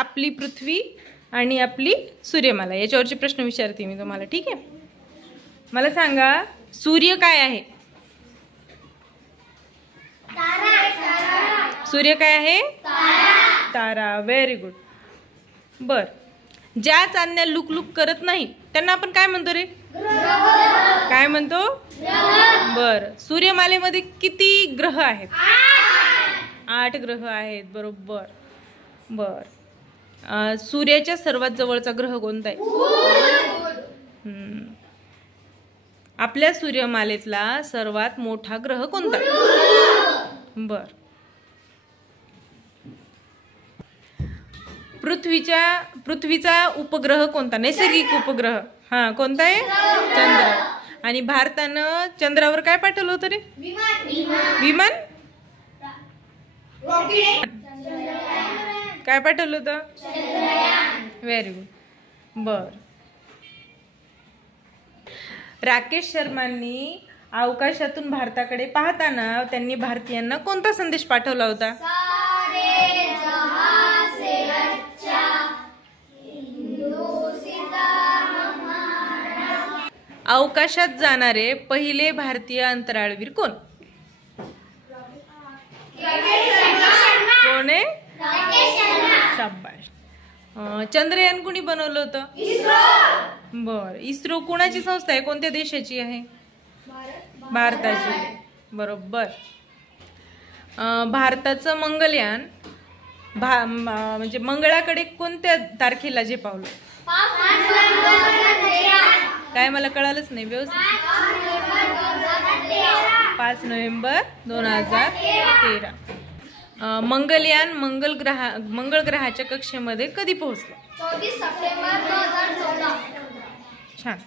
आपली पृथ्वी आणि आपली सूर्यमाला याच्यावरचे प्रश्न विचारते मी तुम्हाला, ठीक आहे? मला सांगा, सूर्य काय आहे? सूर्य काय आहे? तारा. Very good. बर, ज्या चांदण्या लुकलुक करत नाही त्यांना आपण काय म्हणतो रे? काय म्हणतो? बर, सूर्यमालेमध्ये किती ग्रह आहेत? 8 ग्रह आहेत. बरोबर. बर, सूर्याच्या सर्वात जवळचा ग्रह कोणता आहे? आपल्या सूर्यमालेतला सर्वात मोठा ग्रह कोणता? बर, पृथ्वीचा उपग्रह कोणता? नैसर्गिक उपग्रह कोणता आहे? चंद्र. आणि भारतानं चंद्रावर काय पाठवलं होतं रे? विमान. काय पाठवलं होतं? Very good. बर, राकेश शर्मांनी अवकाशातून भारताकडे पाहताना त्यांनी भारतीयांना कोणता संदेश पाठवला होता? अवकाशात जाणारे पहिले भारतीय अंतराळवीर कोण? कोण आहे? शाबाश. चंद्रयान कुणी बनवलं होतं? बर, इस्रो कोणाची संस्था आहे? कोणत्या देशाची आहे? भारताची. बरोबर. भारताचं मंगलयान म्हणजे मंगळाकडे कोणत्या तारखेला झेपावलं? काय, मला कळालंच नाही व्यवस्थित. 5 नोव्हेंबर 2013. मंगलयान मंगळ ग्रहाच्या कक्षेमध्ये कधी पोहोचलं? 24 सप्टेंबर 2014. छान.